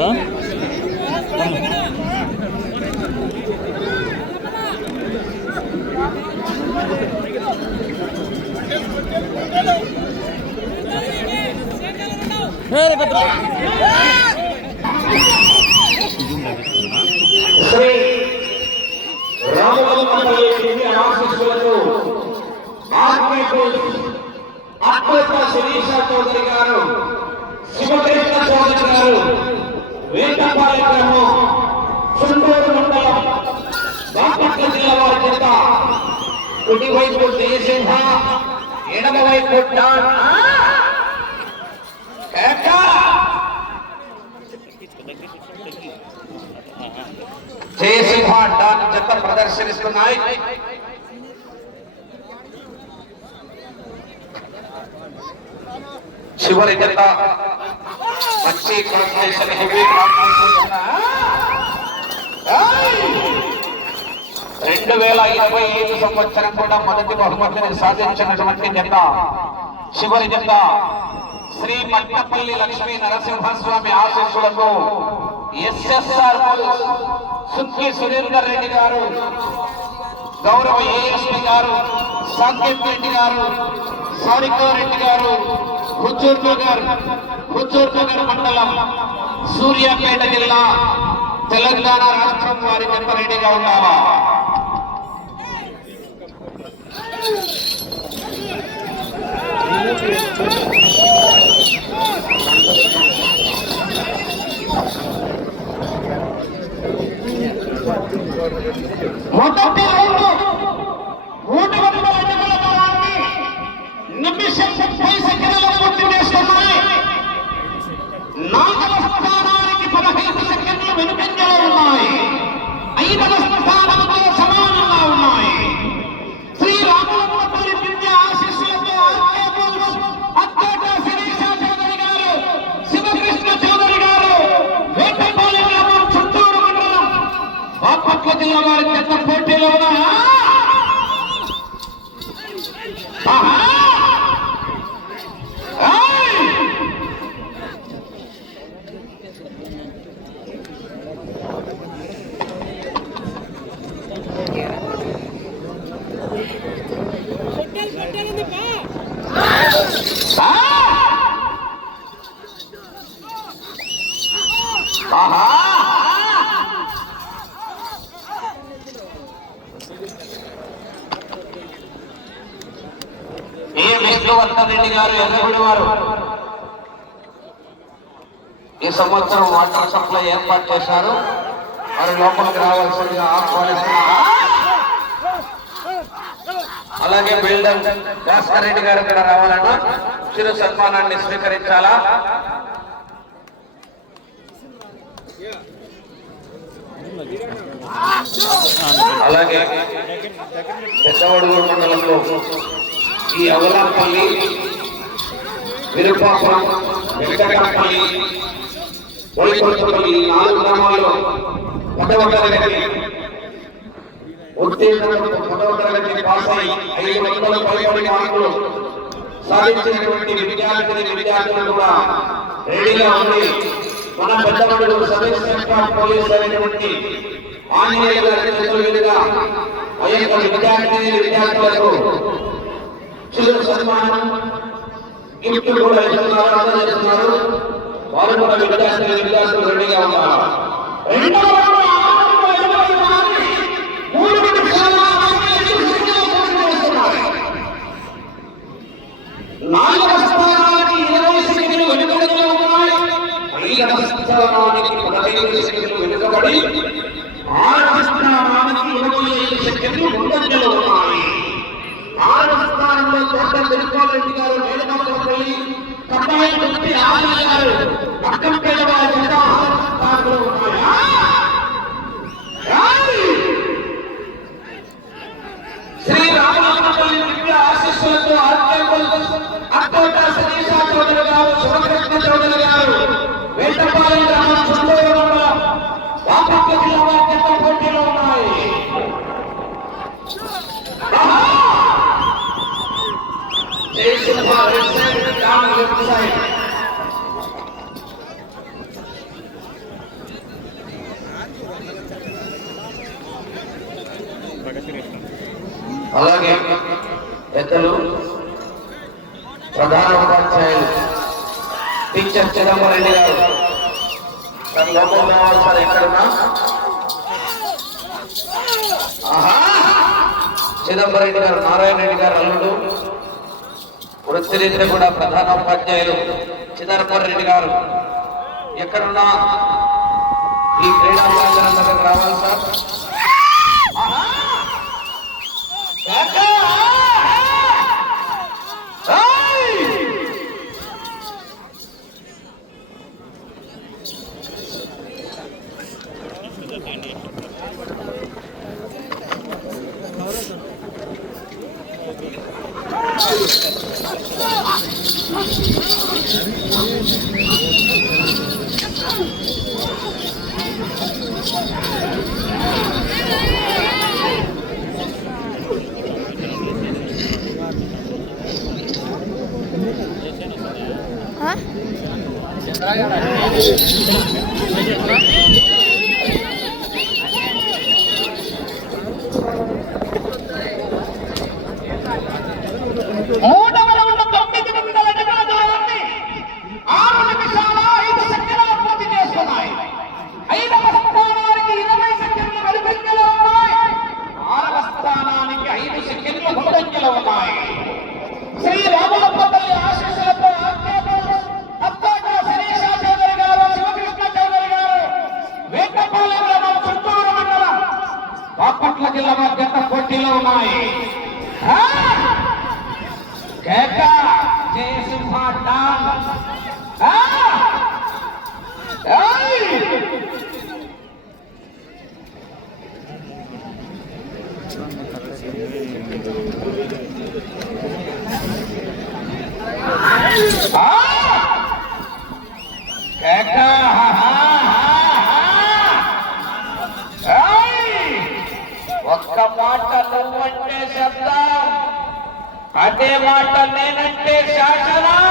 శ్రీ రామవల్లి ఆశీస్సులతో అద్భుత శిరీష చౌదరి గారు, శివకృష్ణ చౌదరి గారు, వేటపాలెం గ్రామం, చుండూరు మండలం, బాపట్ల జిల్లా వారి చేత కుడివైపు జయసింహ, ఎడమవైపు జయసింహ డాన్ జత ప్రదర్శనిస్తున్నాయి. చివరి జత మంచి కాంపిటీషన్, హెవీ కాంపిటీషన్. 2025 సంవత్సరం కూడా మొదటి బహుమతిని సాధించినటువంటి జత, చివరి జత శ్రీ మట్టపల్లి లక్ష్మీ నరసింహస్వామి ఆశీస్సులతో ఎస్ఎస్ఆర్ సుక్కి సురేందర్ రెడ్డి గారు, గౌరవ ఏఎస్పీ గారు, సాకేత్ రెడ్డి గారు, సారికారెడ్డి గారు, హుజూర్ నగర్ మండలం, సూర్యాపేట జిల్లా, తెలంగాణ రాష్ట్రం వారి జత రెడీగా ఉండాలా. మొదటి రౌండ్ 300 అడుగుల దూరాన్ని నిమిషం 30 సెకండ్లలో పూర్తి చేస్తున్నాయి. 4వ స్థానానికి 15 సెకండ్లు వెనుకంజలో ఉన్నాయి. 5వ స్థానంతో సమానంగా ఉన్నాయి. శ్రీ రామవల్లి విద్యా ఆశీస్సులతో అద్భుత శిరీష చౌదరి గారు, శివకృష్ణ చౌదరి గారు, వేటపాలెం గ్రామం, చుండూరు మండలం, బాపట్ల జిల్లా వారి జత పోటీలో ఉన్నాయా? రెడ్డి గారు, ఎర్రగొండ వారు ఈ సంవత్సరం వాటర్ సప్లై ఏర్పాటు చేశారు. వారి లోపలికి రావాల్సిందిగా ఆహ్వానిస్తున్నారు. అలాగే బిల్డర్ భాస్కర్ రెడ్డి గారు కూడా రావాలన్నా చిరు సన్మానాన్ని స్వీకరించాలా. అలాగే పెద్దవడుగూరు మండలంలో ఈ అవలాపల్లి, విరుపాపురం, వెంకటపల్లి, వైకొత్తపల్లి 4 గ్రామాల్లో 10వ తరగతి ఉత్తీర్ణతతో 10వ తరగతి పాస్ అయి 500 పైబడి మార్కులు సాధించినటువంటి విద్యార్థులు కూడా రెడీగా ఉంది. మన పెద్దవాళ్ళు సర్వీస్ పోలీసు అయినటువంటి ఆంజనేయ గారి చేతుల మీదుగా ఆ యొక్క విద్యార్థులకు చిరు సన్మానం, గిఫ్ట్ కూడా అందజేస్తున్నారు. వారు కూడా విద్యార్థులు రెడీగా ఉన్నారు. నాలుగవ స్థానానికి 20 సెకండ్లు వెనుకబడి ఉన్నాయి. 5వ స్థానానికి 15 సెకండ్లు వెనుకబడి 6వ స్థానానికి 25 సెకండ్లు ముందంజలో ఉన్నాయి. 6వ స్థానంలో తోట వెనుకోరెడ్డి గారు, మేడమాపల్లి కమ్మాయి గుర్తి ఆలయ గారు, అక్కంపేట వారి జత 6వ స్థానంలో ఉన్నాయి. శ్రీ రామవల్లి విద్యా ఆశీస్సులతో అద్భుత శిరీష చౌదరి గారు, శివకృష్ణ చౌదరి గారు, వేటపాలెం గ్రామం, చుండూరు మండలం, బాపట్ల జిల్లా వారి జత పోటీలో ఉన్నాయి. పెద్దలు ప్రధాన ఉపాధ్యాయులు టీచర్ చిదంబరెడ్డి గారు లోపల రావాలి సార్. ఎక్కడున్నా చిదంబరెడ్డి గారు నారాయణ రెడ్డి గారు అల్లుడు, వృత్తిరీత్యా కూడా ప్రధాన ఉపాధ్యాయులు చిదంబరెడ్డి గారు ఎక్కడున్నా ఈ క్రీడా ప్రాంగణం దగ్గరకు రావాలి సార్. పోటీలో ఉన్నాయి. ఒక్క మాట నువ్వంటే శబ్దం, అదే మాట నేనంటే శాసనం,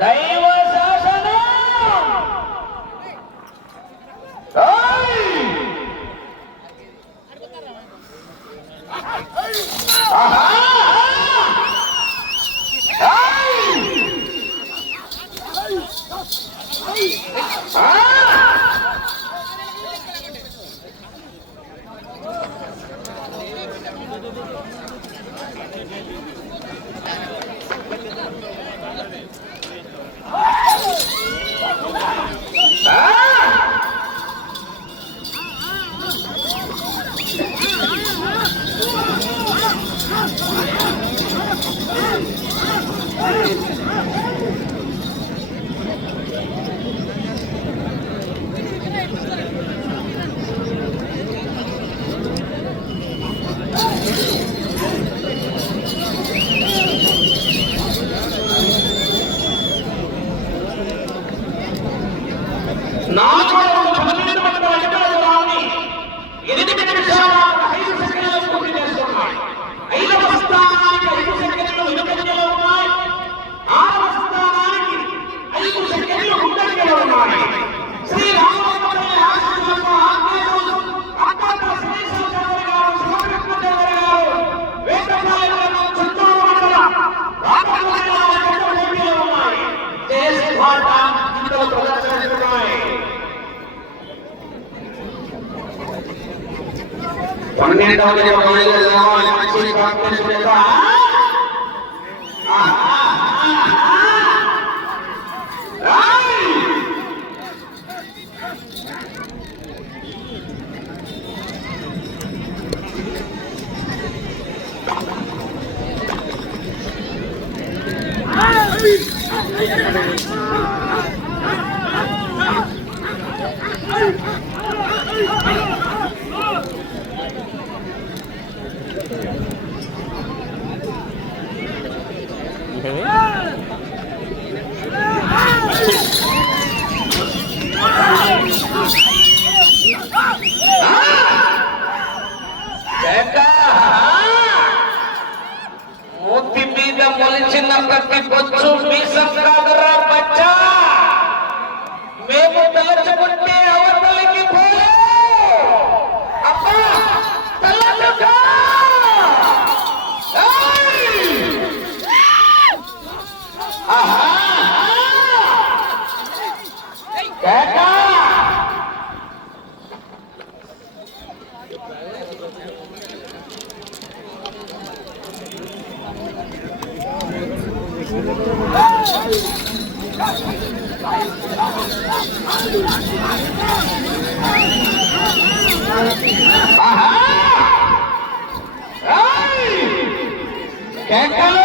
దైవ శాసనం. మూతి మీద మొలిచిన ప్రతి బొచ్చు మీసం కాదురా బచ్చా, మేము తలచుకుంటే అవతలికి పోలే. అబ్బా తలచుకో కేకలు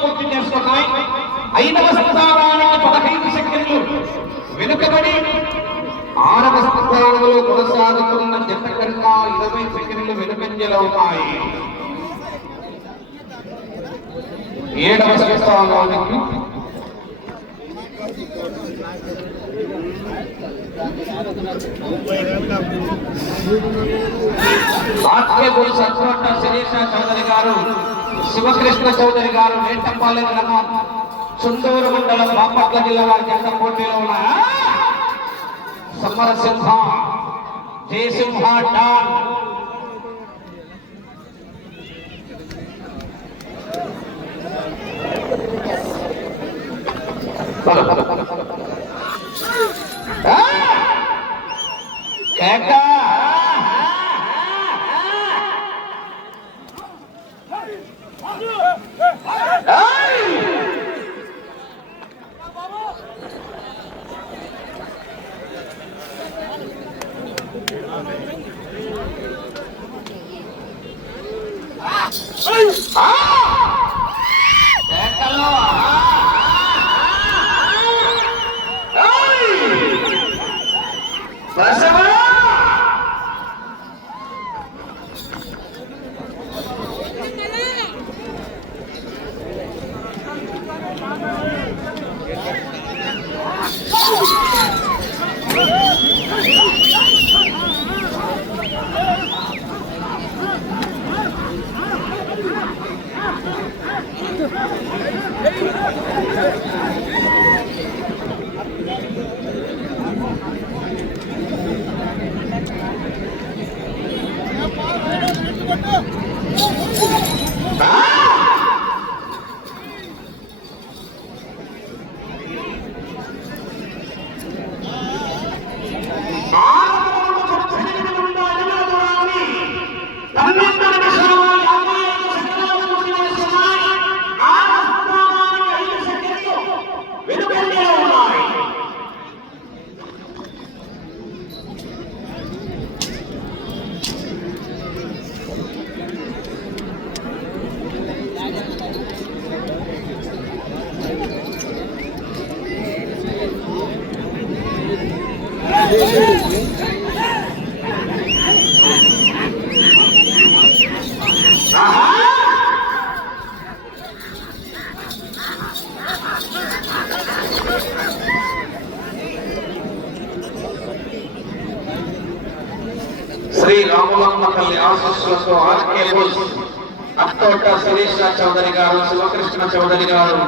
పూర్తి చేసుకున్నాయి. 5వ స్థానానికి 15 సెకండ్లు వెనుకబడి 6వ స్థానంలో కొనసాగుతున్న జత కన్నా 20 సెకండ్లు వెనుకంజలవుతాయి. 7వ స్థానానికి బాస్కెట్బాల్ సత్కోట శిరీష చౌదరి గారు, శివకృష్ణ చౌదరి గారు, వేటంపాలెం గ్రామం, చుండూరు మండలం, బాపట్ల జిల్లా వారి జత పోటీలో ఉన్న సమరసింహ, జయసింహ డాన్ శ్రీ రాములమ్మపల్లి ఆశీస్సులతో ఆర్కే బుల్స్ అక్కోట శిరీష చౌదరి గారు, శివకృష్ణ చౌదరి గారు,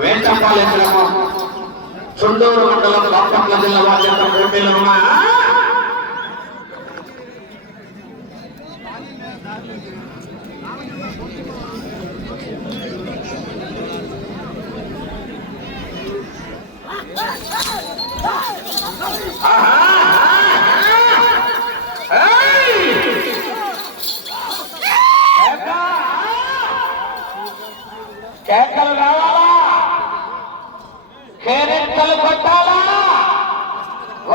వేటంపాలెం గ్రామం, చుండూరు మండలం, బాపట్ల జిల్లా వారి జత పోటీలో ఉన్న కేకలు రావాలా, కేరెక్కలు కొట్టాలా,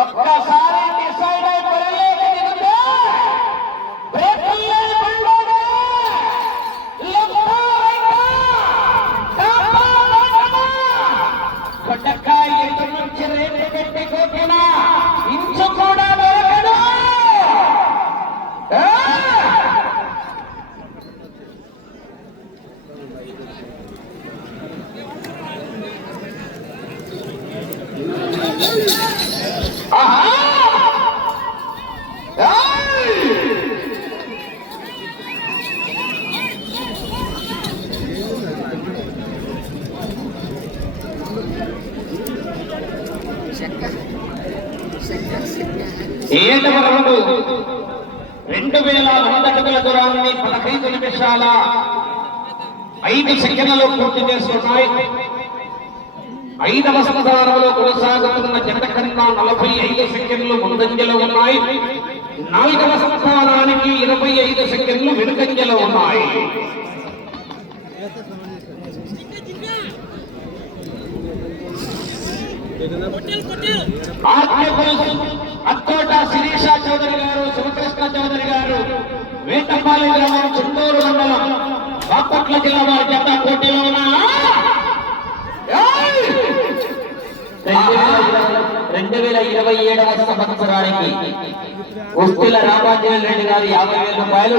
ఒక్కసారి డిసైడ్ అయి పరలేక దిగితే బ్రేకుల్లో పడ్డాడు. కొట్టకాయ ఎటు నుంచి రేటు పెట్టి కొట్టినా ఇంచు కూడా దొరకడు. ఏడవ రౌండ్ 2100 అడుగుల దూరాన్ని 15 నిమిషాల 5 సెకండ్లలో పూర్తి చేసుకున్నాయి. 5వ స్థానంలో కొనసాగుతున్న జత కన్నా 45 సెకండ్లు ముందంజలో ఉన్నాయి. 4వ స్థానానికి 25 సెకండ్లు వెనుకంజలో ఉన్నాయి. అత్తోట శిరీష చౌదరి గారు, శివకృష్ణ చౌదరి గారు, వేటపాలెం గ్రామం, చుట్టూరు మండలం, బాపట్ల జిల్లా వారి జత పోటీలో ఉన్న 2027వ సంవత్సరానికి ఉస్తిల రామాంజనేయ రెడ్డి గారు 50,000 రూపాయలు,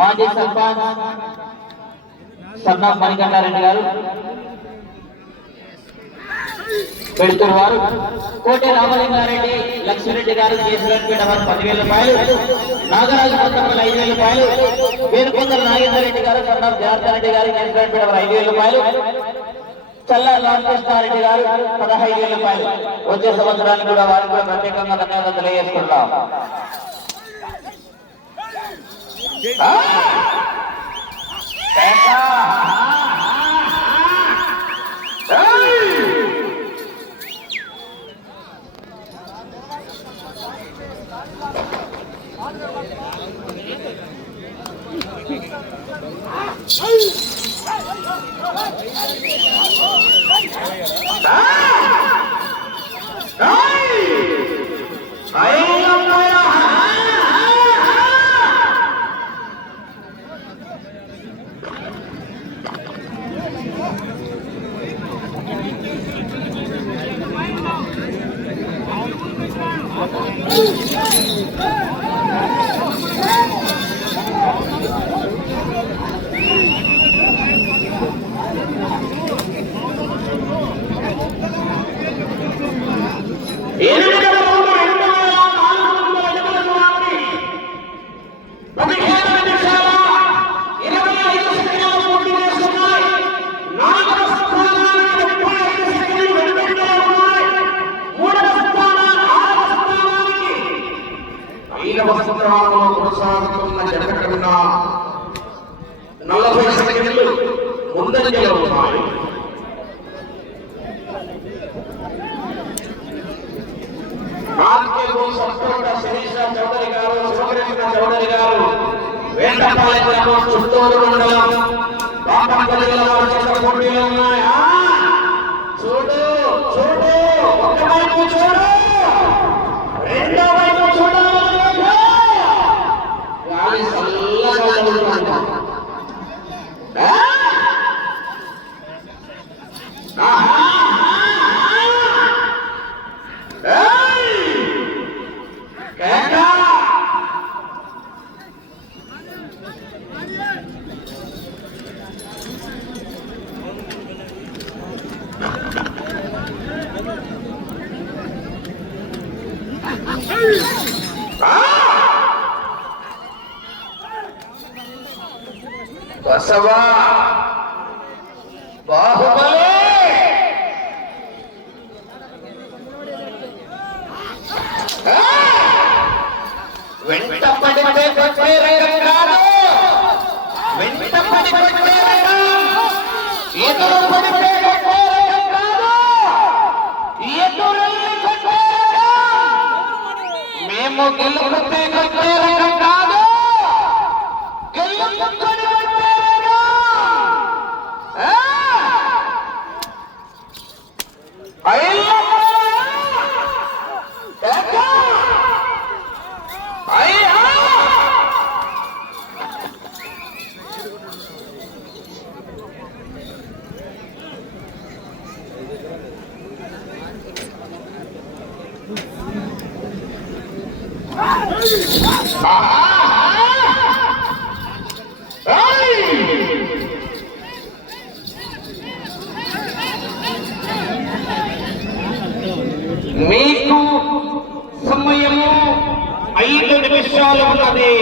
మాజీ సర్పంచ్ సన్నా మణికంఠారెడ్డి గారు పెడుతున్నారు. కోటి రామలింగారెడ్డి, లక్ష్మీరెడ్డి గారు, కేసీఆర్పేట వారు 10,000 రూపాయలు, నాగరాజు కొత్తపల్లి 5,000 రూపాయలు, వేరుకొందల నాగేంద్రరెడ్డి గారు, సన్నా జనార్దన్ గారు, కేసీఆర్పేట వారు 5,000 రూపాయలు, చల్లా రామకృష్ణారెడ్డి గారు 15,000 రూపాయలు. వచ్చే సంవత్సరానికి కూడా వారికి కూడా ప్రత్యేకంగా ధన్యవాదాలు తెలియజేసుకుంటాం. కొనసాగుతున్న జత కన్నా 40 సెకండ్లు ముందంజలో ఉన్నాయి. శిరీష చౌదరి గారు, శివకృష్ణ చౌదరి గారు, వేటపాలెం గ్రామం, చుట్టూరు మండలం, బాపట్ల జిల్లా వారి జత పోటీలో ఉన్నాయి. చూడు చూడు, ఒక వైపు చూడు, రెండో వైపు చూడాలి. బసవా బాహుబలి వెంట పడితే కొట్టే రంగం కాదు, వెంట పడి కొట్టే రంగం, ఎదురు పడితే కొట్టే రంగం కాదు, ఎదురెళ్ళి కొట్టే రంగం. మేము గెలుపుతే కొట్టే రంగం కాదు, గెలుపుకొని కొట్టే రంగం. మీకు సమయము 5 నిమిషాలు ఉన్నది.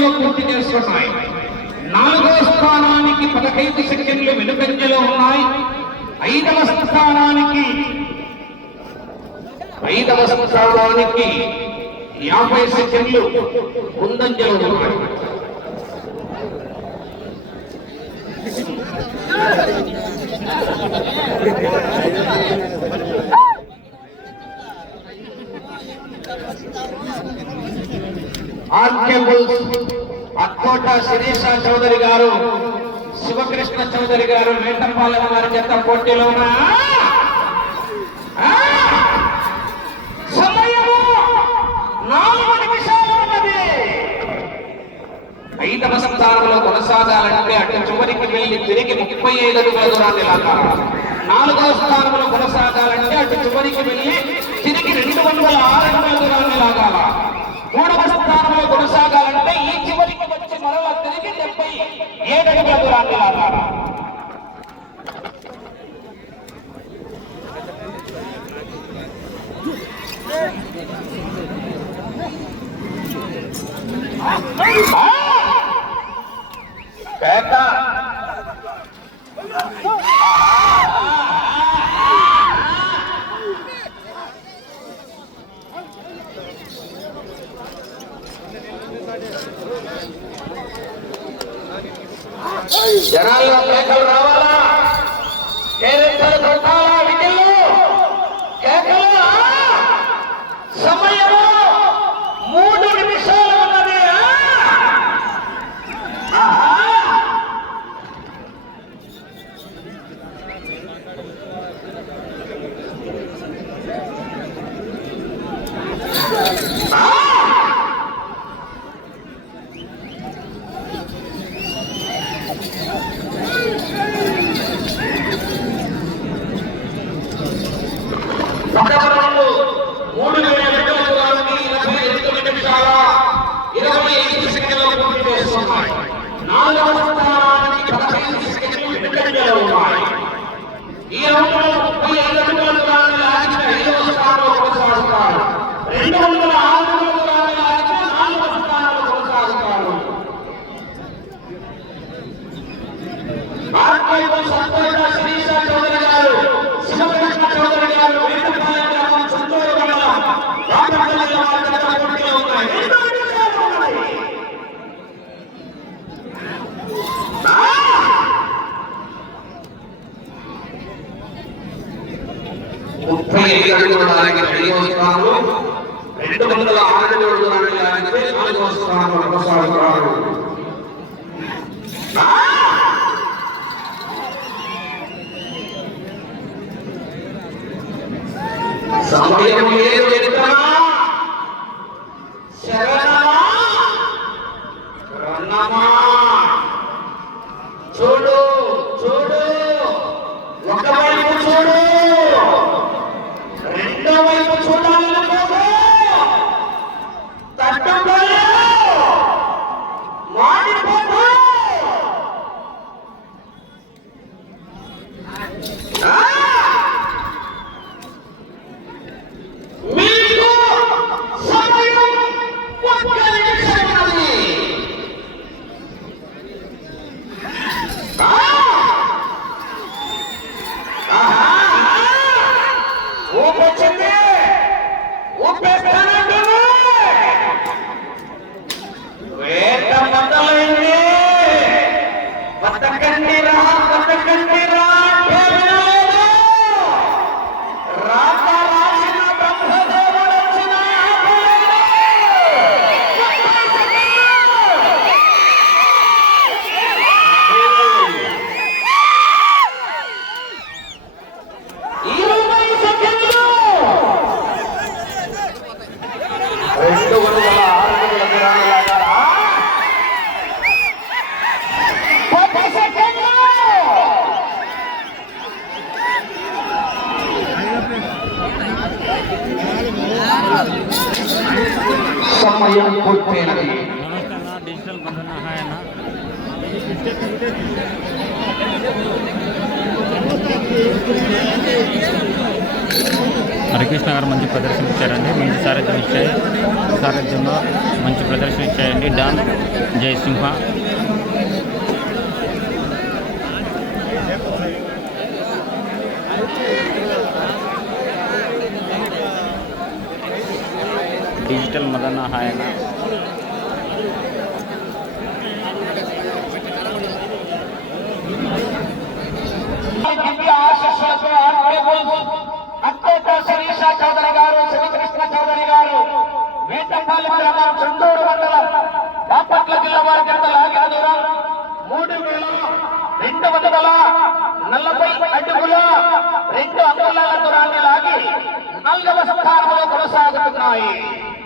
సెకండ్లలో పూర్తి చేస్తున్నాయి. 4వ స్థానానికి 15 సెకండ్లు వెనుకంజలో ఉన్నాయి. 5వ స్థానానికి 50 సెకండ్లు ముందంజలో ఉన్నాయి. అక్కోట శిరీష చౌదరి గారు, శివకృష్ణ చౌదరి గారు మేటపాలెం వారి జత పోటీలో సమయము 4 నిమిషాలు ఉన్నది. 5వ స్థానంలో కొనసాగాలంటే అటు చివరికి వెళ్ళి తిరిగి 35 అడుగుల దూరాన్ని లాగాలి. 4వ స్థానంలో కొనసాగాలంటే అటు చివరికి వెళ్ళి తిరిగి 206 అడుగుల దూరాన్ని లాగాల. 3వ స్థానంలో కొనసాగాలంటే ఈ చివరికి వచ్చి మరలా తిరిగి 77 అడుగుల దూరాన్ని లాగాల. జనాల్లో కేకలు రావాలా, కేరింతలు కొట్టాలా, వికెళ్ళు కేకలు. సమయము 3 నిమిషాలు ఉన్నది. ఈ రౌండ్లో 35 అడుగుల దూరాన్ని లాగిన 5వ స్థానంలో కొనసాగుతారు. 206 అడుగుల దూరాన్ని లాగిన 4వ స్థానంలో కొనసాగుతారు. సంతోష శిరీష చౌదరి గారు, శివకృష్ణ చౌదరి గారు మేటపాలెం గ్రామం సంతూరు మండలం రామపల్లి వారి జత పోటీలో ఉన్నాయి. ముప్పై 5 అడుగుల లాగిన 5వ స్థానంలో, 206 అడుగుల దూరాన్ని లాగితే 4వ స్థానంలో కొనసాగుతారు. సమయం లేదు, ఎత్తనా శరణమా రన్నమా. చూడు చూడు, ఒకవైపు చూడు, రెండో వైపు చూడాలనుకోకు. తట్టుకోలే మాడిపోతూ మీకు సమయం 1 నిమిషం ఉన్నది. ఊపొచ్చింది, ఊపేస్తానంటే వేట మొదలైంది. బతకండి రా, బతకండి రా అంటే వినలేదు. రాత రాసిన బ్రహ్మదేవుడు వచ్చిన సమయం పూర్తయినది. डिजिटल बनाना है ना। హరికృష్ణ గారు మంచి ప్రదర్శన ఇచ్చారండి. మంచి సారథ్యంలో మంచి ప్రదర్శన ఇచ్చాయండి. డాన్ జయసింహ డిజిటల్ మదన హాయన దివ్య ఆశీస్సులతో అక్కోట శిరీష చౌదరి గారు, శివకృష్ణ చౌదరి గారు, వేటపల్లి గ్రామం, చందూరు మండలం, బాపట్ల జిల్లా వారి జత లాగిన దూరం 3,240 అడుగుల 2 అంగుళాల దూరాన్ని లాగి 4వ స్థానంలో కొనసాగుతున్నాయి.